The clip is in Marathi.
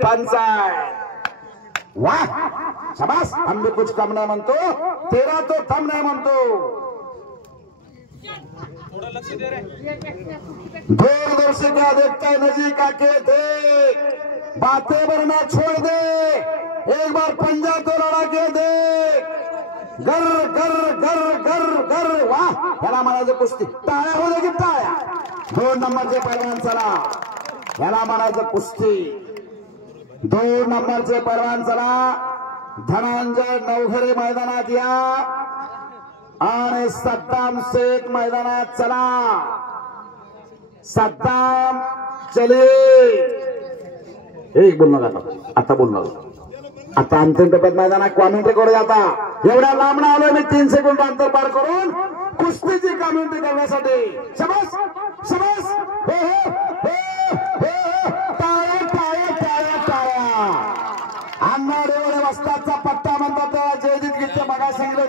वाह शाबाश, हम भी कुछ कम नहीं म्हणतो, तेरा तो थम नहीं म्हणतो। दूर से क्या देखता है, नजीक आके देख, बातें वरना छोड़ दे, एक बार पंजा तो लड़ा के दे, गर गर गर गर गर। वाह, याला म्हणायचं कुस्ती, टाळ्या हो दे की टाळ्या। 2 नंबरचे पैलवान चला, याला म्हणायचं कुस्ती। 2 नंबरचे पैलवान चला, धनंजय नवघरे मैदानात या आणि सद्दाम शेख मैदानात चला। सद्दाम चले, एक बोलणार आता बोलणार, आता अंतिम टप्प्यात मैदानात कॉमेंट्री करू आता। एवढ्या लांब आलो मी, 3 सेकंद अंतर पार करून कुस्तीची कॉमेंट्री करण्यासाठी। शाबास शाबास, हो हो हो, टाळ्या टाळ्या टाळ्या टाळ्या। अण्णा देवळे वस्तादचा पट्टा म्हणतात, जयदीप गीते बघा सांगितलं